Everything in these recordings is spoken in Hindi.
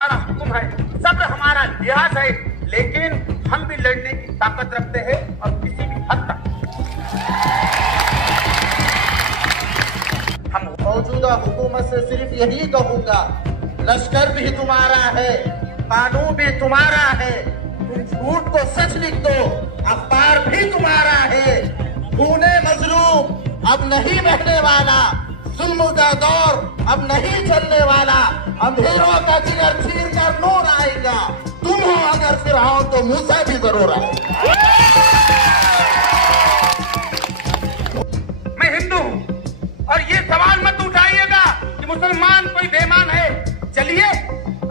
हमारा हुक्म है, सब्र हमारा लिहाज है, लेकिन हम भी लड़ने की ताकत रखते हैं और किसी भी हद तक हम मौजूदा हुकूमत से सिर्फ यही कहूंगा, लश्कर भी तुम्हारा है, कानून भी तुम्हारा है, तुम झूठ को सच लिख दो, अखबार भी तुम्हारा है। खूने मजलूम अब नहीं बहने वाला, जुल्म का दौर अब नहीं चलने वाला, अंधेरों का जिगर चीर कर नूर आएगा। तुम हो अगर फिरौन तो मूसा भी जरूर आएगा। मैं हिंदू हूँ और ये सवाल मत उठाइएगा कि मुसलमान कोई बेईमान है। चलिए,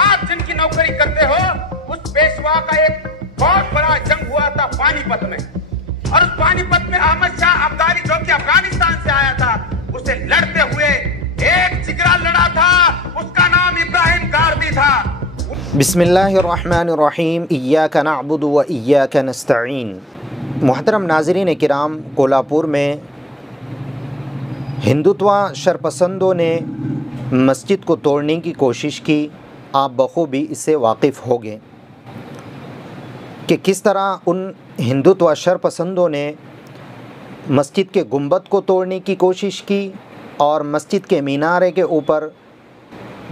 आप जिनकी नौकरी करते हो, उस पेशवा का एक बहुत बड़ा जंग हुआ था पानीपत में, और उस पानीपत में अहमद शाह अब्दाली जो कि अफगानिस्तान से आया था, उसे लड़ते हुए एक जिगरा लड़ा था, उसका नाम इब्राहिम गारदी था। बिस्मिल्लाहिर्रहमानिर्रहीम, इय्याका नअबुदु व इय्याका नस्तईन। मुहतरम नाज़रीन किराम, कोल्हापुर में हिंदुत्व शरपसंदों ने मस्जिद को तोड़ने की कोशिश की। आप बखूबी इससे वाकिफ़ होंगे कि किस तरह उन हिंदुत्व शरपसंदों ने मस्जिद के गुंबद को तोड़ने की कोशिश की और मस्जिद के मीनारे के ऊपर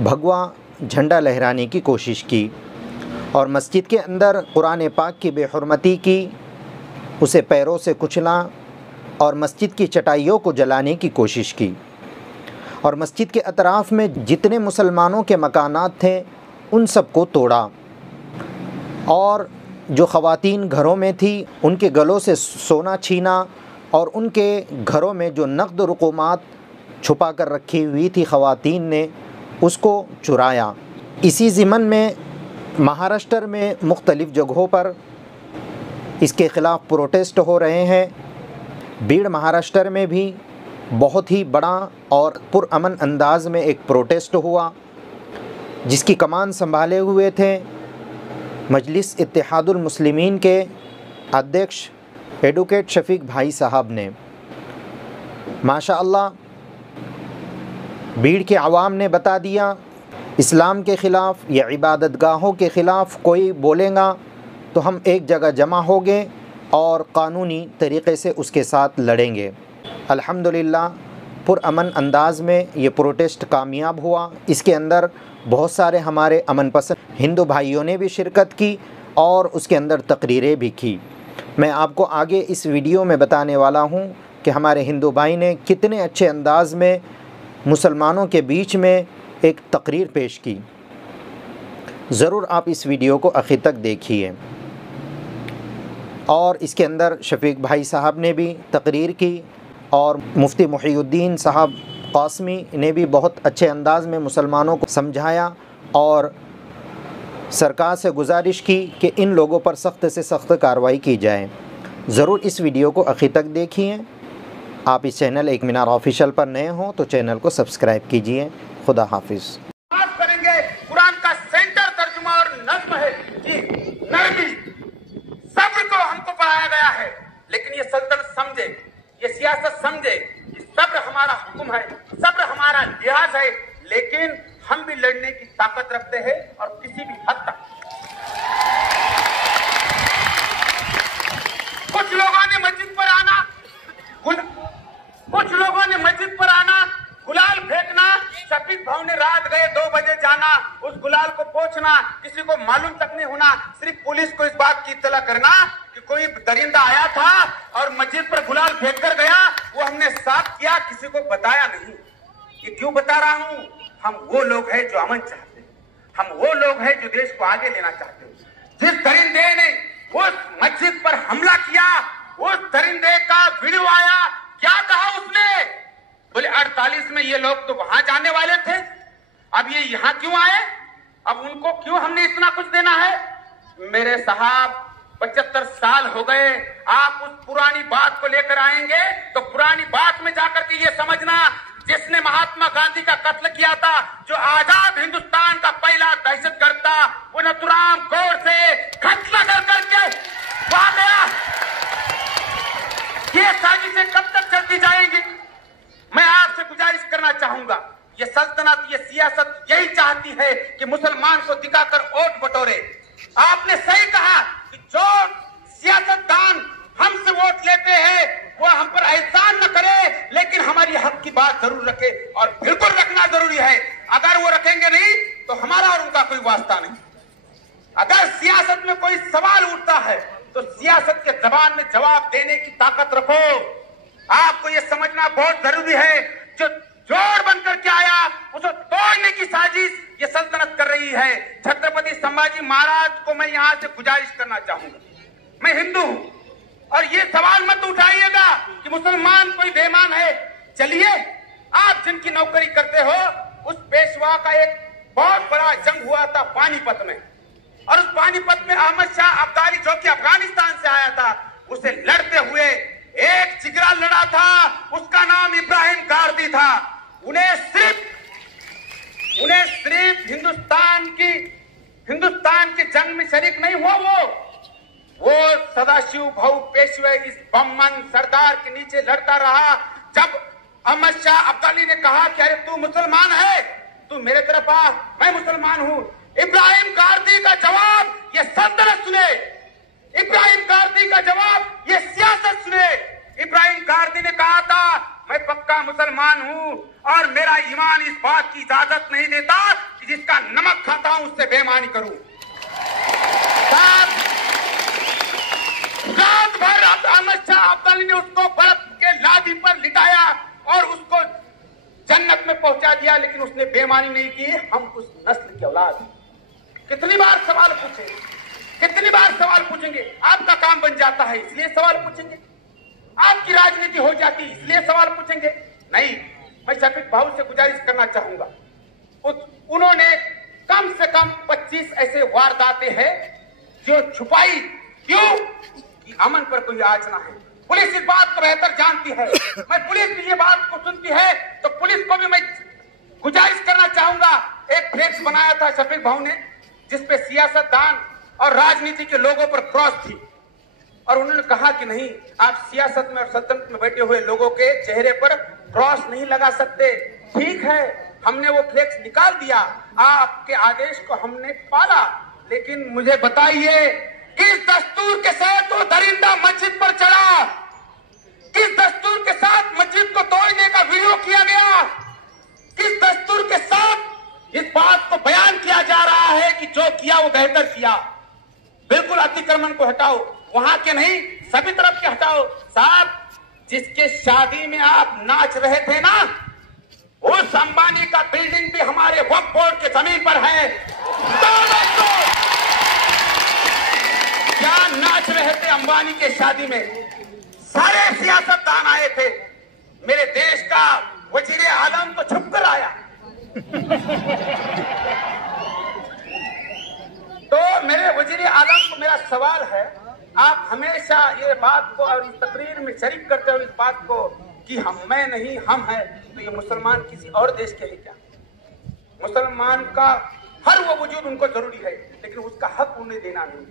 भगवा झंडा लहराने की कोशिश की और मस्जिद के अंदर कुरान पाक की बेहुरमती की, उसे पैरों से कुचला और मस्जिद की चटाइयों को जलाने की कोशिश की और मस्जिद के अतराफ़ में जितने मुसलमानों के मकानात थे उन सब को तोड़ा और जो ख़वातीन घरों में थी उनके गलों से सोना छीना और उनके घरों में जो नक़द रुक़ूमात छुपा कर रखी हुई थी ख़वातीन ने, उसको चुराया। इसी ज़िमन में महाराष्ट्र में मुख्तलिफ़ जगहों पर इसके ख़िलाफ़ प्रोटेस्ट हो रहे हैं। बीड़ महाराष्ट्र में भी बहुत ही बड़ा और पुरअमन अंदाज में एक प्रोटेस्ट हुआ, जिसकी कमान संभाले हुए थे मजलिस इत्तेहादुल मुस्लिमीन के अध्यक्ष एडवोकेट शफीक भाई साहब ने। माशाअल्लाह, भीड़ के अवाम ने बता दिया, इस्लाम के ख़िलाफ़ या इबादतगाहों के ख़िलाफ़ कोई बोलेगा तो हम एक जगह जमा होंगे और क़ानूनी तरीक़े से उसके साथ लड़ेंगे। अल्हम्दुलिल्लाह, पुरअमन अंदाज़ में ये प्रोटेस्ट कामयाब हुआ। इसके अंदर बहुत सारे हमारे अमन पसंद हिंदू भाइयों ने भी शिरकत की और उसके अंदर तकरीरें भी की। मैं आपको आगे इस वीडियो में बताने वाला हूँ कि हमारे हिंदू भाई ने कितने अच्छे अंदाज़ में मुसलमानों के बीच में एक तकरीर पेश की। ज़रूर आप इस वीडियो को आखिर तक देखिए। और इसके अंदर शफीक भाई साहब ने भी तकरीर की और मुफ्ती मुहीउद्दीन साहब क़ासमी ने भी बहुत अच्छे अंदाज़ में मुसलमानों को समझाया और सरकार से गुजारिश की कि इन लोगों पर सख्त से सख्त कार्रवाई की जाए। ज़रूर इस वीडियो को आखिर तक देखिए। आप इस चैनल एक मीनार ऑफिशियल पर नए हों तो चैनल को सब्सक्राइब कीजिए। खुदा हाफिज़। बात करेंगे, कुरान का सेंटर तर्जुमा और नज्म है जी, नरमी। सब्र को हमको पढ़ाया गया है, लेकिन ये सल्तनत समझे, ये सियासत समझे कि सब्र हमारा हुक्म है, सब्र हमारा लिहाज है, लेकिन हम भी लड़ने की ताकत रखते हैं और किसी भी हद तक। कुछ लोगों ने मस्जिद पर आना, गुलाल फेंकना, शफीक भाव ने रात गए 2 बजे जाना, उस गुलाल को पोंछना, किसी को मालूम तक नहीं होना, सिर्फ पुलिस को इस बात की इत्तला करना कि कोई दरिंदा आया था और मस्जिद पर गुलाल फेंक कर गया, वो हमने साफ किया, किसी को बताया नहीं। ये क्यों बता रहा हूं? हम वो लोग हैं जो अमन चाहते हैं, हम वो लोग हैं जो देश को आगे लेना चाहते हैं। जिस दरिंदे ने उस मस्जिद पर हमला किया, उस दरिंदे का वीडियो आया, क्या कहा उसने? बोले 48 में ये लोग तो वहां जाने वाले थे, अब ये यहां क्यों आए? अब उनको क्यों हमने इतना कुछ देना है? मेरे साहब, 75 साल हो गए, आप उस पुरानी बात को लेकर आएंगे तो पुरानी बात में जाकर के ये समझना, जिसने महात्मा गांधी का कत्ल किया था, जो आजाद हिंदुस्तान का पहला दहशतगर्द था, वो नथुराम गौर से खत लगा करके वहां गया। ये साजिशें कब तक चलती जाएंगी? मैं आपसे गुजारिश करना चाहूंगा, ये सल्तनत, ये सियासत यही चाहती है कि मुसलमान को दिखाकर वोट बटोरे। आपने सही कहा कि जो सियासतदान हमसे वोट लेते हैं वो हम पर एहसान न करे, लेकिन हमारी हक की बात जरूर रखे, और बिल्कुल रखना जरूरी है। अगर वो रखेंगे नहीं तो हमारा और उनका कोई वास्ता नहीं। अगर सियासत में कोई सवाल उठता है तो सियासत के जबान में जवाब देने की ताकत रखो। आपको ये समझना बहुत जरूरी है, जो जोड़ बनकर के आया उसे तोड़ने की साजिश ये सल्तनत कर रही है। छत्रपति संभाजी महाराज को मैं यहां से गुजारिश करना चाहूंगा, मैं हिंदू हूं, और ये सवाल मत उठाइएगा कि मुसलमान कोई बेईमान है। चलिए, आप जिनकी नौकरी करते हो, उस पेशवा का एक बहुत बड़ा जंग हुआ था पानीपत में, और उस पानीपत में अहमद शाह अब्दाली जो कि अफगानिस्तान से आया था, उसे लड़ते हुए एक जिगरा लड़ा था, उसका नाम इब्राहिम गारदी था। उन्हें सिर्फ हिंदुस्तान की जंग में शरीक नहीं हुआ, वो सदाशिव भाऊ पेशवे इस बम्मन सरदार के नीचे लड़ता रहा। जब अहमद शाह अब्दाली ने कहा कि अरे तू मुसलमान है, तू मेरे तरफ आ, मैं मुसलमान हूं, इब्राहिम गारदी का जवाब ये सल्तनत सुने, इब्राहिम गारदी का जवाब ये सियासत सुने। इब्राहिम गारदी ने कहा था, मैं पक्का मुसलमान हूं और मेरा ईमान इस बात की इजाजत नहीं देता कि जिसका नमक खाता हूं उससे बेईमानी करूं। रात भर अहमद शाह अब्दाली ने उसको बर्फ के लादी पर लिटाया और उसको जन्नत में पहुंचा दिया, लेकिन उसने बेईमानी नहीं की। हम उस नस्ल की औलाद हैं। कितनी बार सवाल पूछेंगे, कितनी बार सवाल पूछेंगे? आपका काम बन जाता है इसलिए सवाल पूछेंगे, आपकी राजनीति हो जाती है इसलिए सवाल पूछेंगे? नहीं, मैं शफीक भाऊ से गुजारिश करना चाहूंगा, उन्होंने कम से कम 25 ऐसे वारदातें हैं जो छुपाई। क्यों? कि अमन पर कोई आज ना है। पुलिस इस बात को बेहतर जानती है, मैं पुलिस भी ये बात को सुनती है, तो पुलिस को भी मैं गुजारिश करना चाहूंगा। एक फ्लेक्स बनाया था शफीक भाऊ ने, जिसपे सियासतदान और राजनीति के लोगों पर क्रॉस थी, और उन्होंने कहा कि नहीं, आप सियासत में और सल्तनत में बैठे हुए लोगों के चेहरे पर क्रॉस नहीं लगा सकते। ठीक है, हमने वो फ्लेक्स निकाल दिया, आपके आदेश को हमने पाला, लेकिन मुझे बताइए किस दस्तूर के साथ वो दरिंदा मस्जिद पर चढ़ा? किस दस्तूर के साथ मस्जिद को तोड़ने का वीडियो किया गया? किस दस्तूर के साथ इस बात को बयान किया जा रहा है कि जो किया वो बेहतर किया? बिल्कुल अतिक्रमण को हटाओ, वहां के नहीं सभी तरफ के हटाओ। साहब, जिसके शादी में आप नाच रहे थे ना, उस अंबानी का बिल्डिंग भी हमारे वक्फ बोर्ड के जमीन पर है। क्या नाच रहे थे अंबानी के शादी में? सारे सियासतदान आए थे। मेरे देश का वजीर आलम तो छुप कर आया। तो मेरे वजीर आलम को मेरा सवाल है, आप हमेशा ये बात को और इस तकरीर में शरीक करते हो इस बात को कि मैं नहीं हम हैं, तो ये मुसलमान किसी और देश के हैं क्या? मुसलमान का हर वो वजूद उनको जरूरी है, लेकिन उसका हक उन्हें देना नहीं।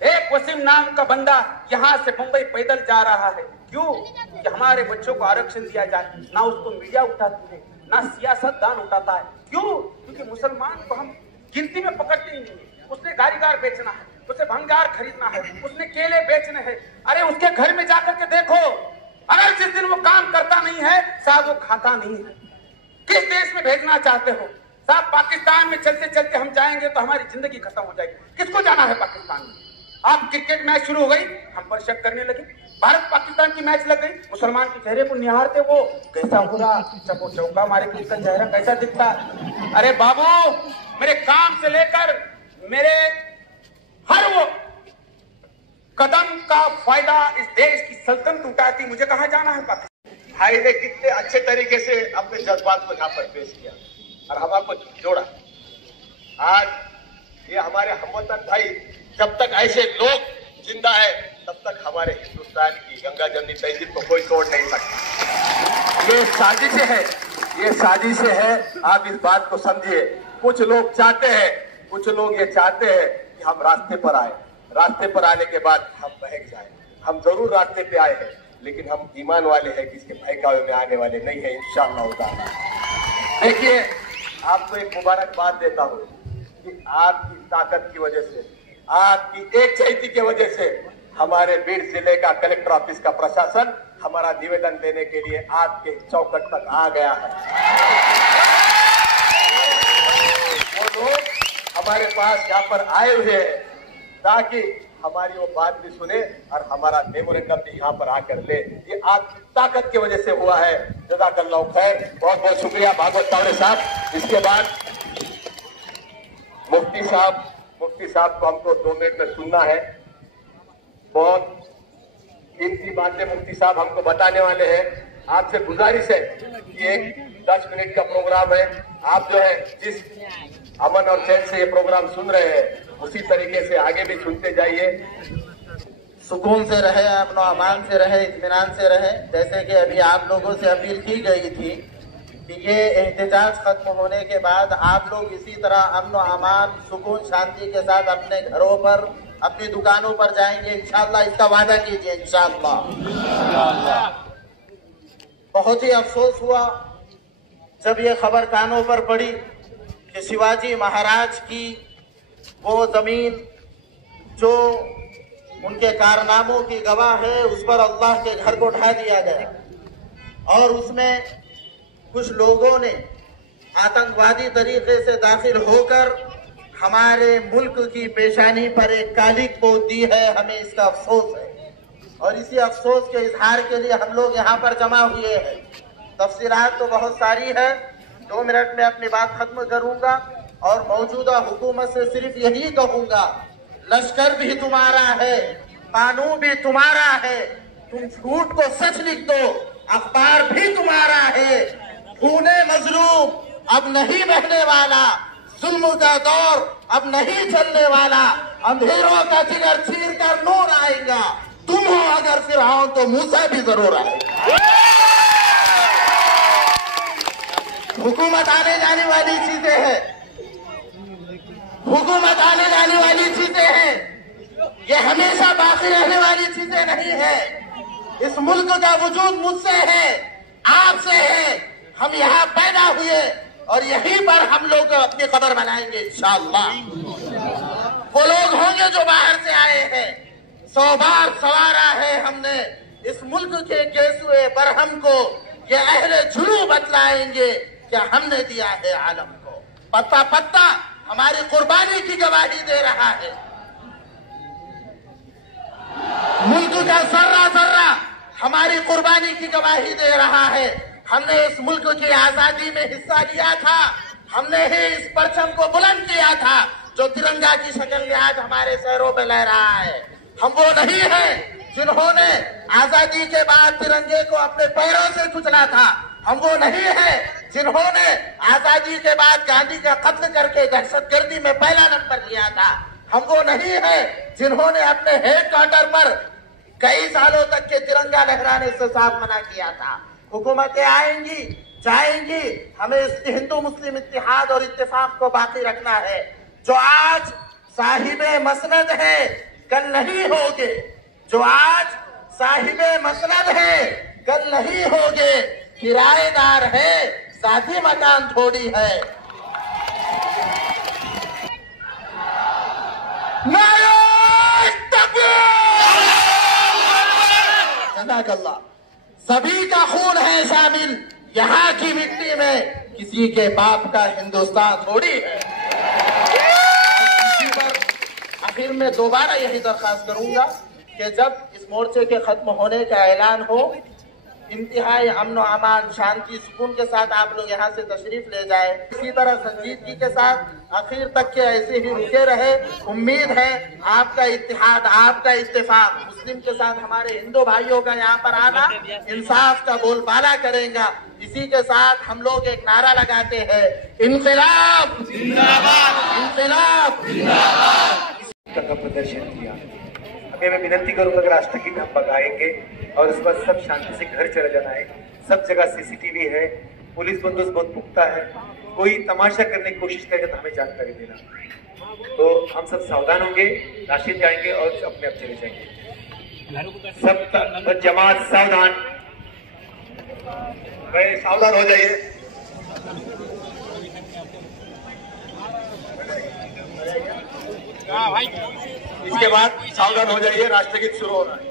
एक वसीम नाम का बंदा यहाँ से मुंबई पैदल जा रहा है, क्यों? कि हमारे बच्चों को आरक्षण दिया जाए। ना उसको मीडिया उठाती है, ना सियासतदान उठाता है। क्यों? क्योंकि मुसलमान को हम गिनती में पकड़ते ही नहीं। उसने गाड़ीदार बेचना है, उसे भंगार खरीदना है, उसने केले बेचने हैं। अरे उसके घर में जाकर के देखो, अगर जिस दिन वो काम करता नहीं है साहब, वो खाता नहीं है। किस देश में भेजना चाहते हो साहब? पाकिस्तान में चलते चलते हम जाएंगे तो हमारी जिंदगी खत्म हो जाएगी। किसको जाना है पाकिस्तान में? आप क्रिकेट मैच शुरू हो गई, हम पर शक करने लगे। भारत पाकिस्तान की मैच लग गई, मुसलमान के चेहरे को निहारते, वो कैसा हो रहा, चपो चौका मारे कि उसका चेहरा कैसा दिखता। अरे बाबू, मेरे काम से लेकर मेरे हर वो कदम का फायदा इस देश की सल्तनत उठाती। मुझे कहाँ जाना है पाकिस्तान? भाई ने कितने अच्छे तरीके से अपने जज्बात को यहाँ पर पेश किया और हम आपको जोड़ा। आज ये हमारे हमवतन भाई, जब तक ऐसे लोग जिंदा है तब तक हमारे हिंदुस्तान की गंगा जमनी तहजीब को कोई तोड़ नहीं सकता। ये साजिशें है, ये साजिशें है। आप इस बात को समझिए। कुछ लोग चाहते हैं, कुछ लोग ये चाहते हैं कि हम रास्ते पर आए, रास्ते पर आने के बाद हम बहक जाए। हम जरूर रास्ते पे आए हैं, लेकिन हम ईमान वाले हैं कि इसके बहकावे में आने वाले नहीं है, इंशाअल्लाह ताला। देखिए, आपको एक मुबारकबाद देता हूँ कि आपकी ताकत की वजह से, आपकी एक चैती की वजह से हमारे बीड़ जिले का कलेक्टर ऑफिस का प्रशासन हमारा निवेदन देने के लिए आपके चौखट तक आ गया है। वो लोग हमारे पास यहाँ पर आए हुए हैं ताकि हमारी वो बात भी सुने और हमारा मेमोरेंडम भी यहाँ पर आकर ले। ये आपकी ताकत की वजह से हुआ है। जज़ाकल्लाह खैर, बहुत बहुत शुक्रिया भागवत तावरे साहब। इसके बाद मुफ्ती साहब को हमको 2 मिनट में सुनना है। बहुत कीमती बातें मुफ्ती साहब हमको बताने वाले हैं। आपसे गुजारिश है कि एक 10 मिनट का प्रोग्राम है, आप जो है जिस अमन और चैन से ये प्रोग्राम सुन रहे हैं उसी तरीके से आगे भी सुनते जाइए। सुकून से रहे, अमन अमान से रहे, इत्मीनान से रहे। जैसे कि अभी आप लोगों से अपील की गई थी कि ये एहतजाज खत्म होने के बाद आप लोग इसी तरह अमन अमान, सुकून, शांति के साथ अपने घरों पर, अपनी दुकानों पर जाएंगे इंशाअल्लाह। इसका वादा कीजिए इंशाअल्लाह। बहुत ही अफसोस हुआ जब ये खबर कानों पर पड़ी कि शिवाजी महाराज की वो जमीन जो उनके कारनामों की गवाह है, उस पर अल्लाह के घर को ढा दिया गया और उसमें कुछ लोगों ने आतंकवादी तरीके से दाखिल होकर हमारे मुल्क की पेशानी पर एक कालिक पोत दी है। हमें इसका अफसोस है और इसी अफसोस के इजहार के लिए हम लोग यहाँ पर जमा हुए हैं। तफसीलात तो बहुत सारी है, 2 मिनट में अपनी बात खत्म करूंगा और मौजूदा हुकूमत से सिर्फ यही कहूंगा, लश्कर भी तुम्हारा है, कानून भी तुम्हारा है, तुम झूठ को सच लिख दो, अखबार भी तुम्हारा है। खूने मजलूम अब नहीं बहने वाला, जुल्म का दौर अब नहीं चलने वाला, अंधेरों का जिगर चीर कर नूर आएगा। तुम हो अगर फिरौन तो मूसा भी जरूर आएगा। हुकूमत आने जाने वाली चीजें हैं, हुकूमत आने जाने वाली चीजें हैं, ये हमेशा बाकी रहने वाली चीजें नहीं है। इस मुल्क का वजूद मुझसे है, आपसे है, हम यहाँ पैदा हुए और यहीं पर हम लोग अपनी कब्र बनाएंगे इंशाअल्लाह। वो लोग होंगे जो बाहर से आए हैं, 100 बार सवारा है हमने इस मुल्क के केसुए बरहम को, ये अहले जुलू बतलाएंगे क्या हमने दिया है आलम को। पत्ता पत्ता हमारी कुर्बानी की गवाही दे रहा है, मुल्क का जर्रा जर्रा हमारी कुर्बानी की गवाही दे रहा है। हमने इस मुल्क की आजादी में हिस्सा लिया था, हमने ही इस परचम को बुलंद किया था जो तिरंगा की शक्ल में आज हमारे शहरों में लह रहा है। हम वो नहीं हैं जिन्होंने आजादी के बाद तिरंगे को अपने पैरों से कुचला था, हम वो नहीं हैं जिन्होंने आजादी के बाद गांधी का कत्ल करके दहशतगर्दी में पहला नंबर लिया था, हम वो नहीं हैं जिन्होंने अपने हेडक्वार्टर पर कई सालों तक के तिरंगा लहराने से साफ मना किया था। हुकूमतें आएंगी जाएंगी, हमें इस हिंदू मुस्लिम इत्तेहाद और इत्तेफाक को बाकी रखना है। जो आज साहिबे मसनद है कल नहीं होगे, जो आज साहिबे मसनद है कल नहीं होगे, किराएदार है साथी मकान थोड़ी है। जज़ाकल्लाह। सभी का खून है शामिल यहाँ की मिट्टी में, किसी के बाप का हिंदुस्तान थोड़ी है। इसी पर आखिर में दोबारा यही दरखास्त करूंगा कि जब इस मोर्चे के खत्म होने का ऐलान हो, इंतहाई अमन अमान, शांति, सुकून के साथ आप लोग यहाँ से तशरीफ ले जाए। इसी तरह संजीदगी के साथ आखिर तक के ऐसे ही रुके रहे। उम्मीद है आपका इत्तेहाद, आपका इत्तेफाक मुस्लिम के साथ हमारे हिंदू भाइयों का यहाँ पर आना इंसाफ का बोलबाला करेगा। इसी के साथ हम लोग एक नारा लगाते हैं, इन्क़िलाब जिंदाबाद, इन्क़िलाब जिंदाबाद। का प्रदर्शन किया। अभी मैं विनती करूंगा कि राष्ट्र गीत हम पकाएंगे और उसके बाद सब शांति से घर चले जाना है। सब जगह सीसीटीवी है, पुलिस बंदोबस्त बहुत पुख्ता है, कोई तमाशा करने की कोशिश करेगा तो हमें जानकारी देना। तो हम सब सावधान होंगे, राशिद गाएंगे और अपने आप चले जाएंगे। सब जमात सावधान, भाई सावधान हो जाइए। इसके बाद सावधान हो जाइए, राष्ट्रगीत शुरू हो रहा है।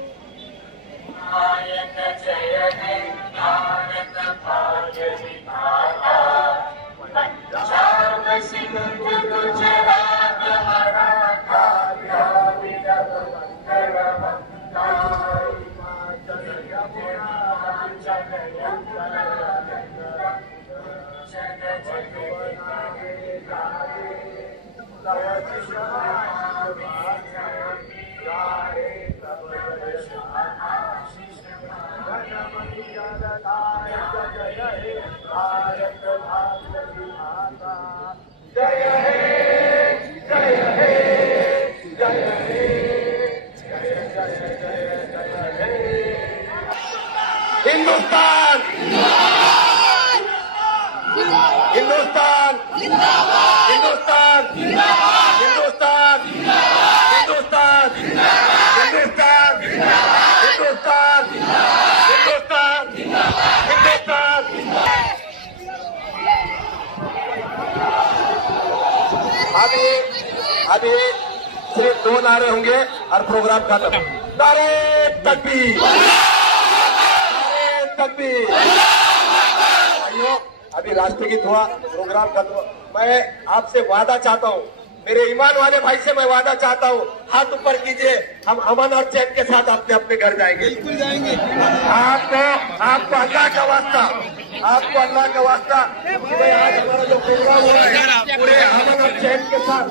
हिंदुस्तान हिंदुस्तान हिंदुस्तान हिंदुस्तान हिंदुस्तान हिंदुस्तान हिंदुस्तान हिंदुस्तान हिंदुस्तान। अभी सिर्फ 2 नारे होंगे और प्रोग्राम खत्म। नारे तकबीर, नारे तकबीर। अभी राष्ट्रगीत हुआ, प्रोग्राम खत्म। मैं आपसे वादा चाहता हूँ, मेरे ईमान वाले भाई से मैं वादा चाहता हूँ, हाथ ऊपर कीजिए। हम अमन और चैन के साथ अपने अपने घर जाएंगे। बिल्कुल जाएंगे। आपको अल्लाह का वास्ता, आपको अल्लाह का वास्ता, आज हमारा जो प्रोग्राम हुआ है पूरे अमन और चैन के साथ